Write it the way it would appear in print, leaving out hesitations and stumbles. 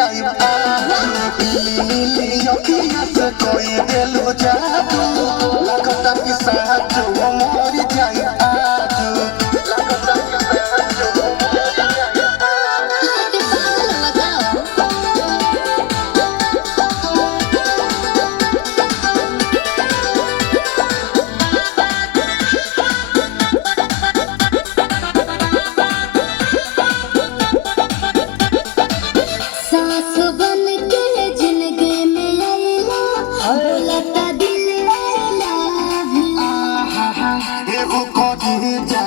जाई आज नीली अखियां से कोई दिल जादू लगता कि साथ वो मर जाई आज लगता कि साथ वो मर जाई सास बन के जिंदगी में आइला बोलता दिल I love you एगो कदी जा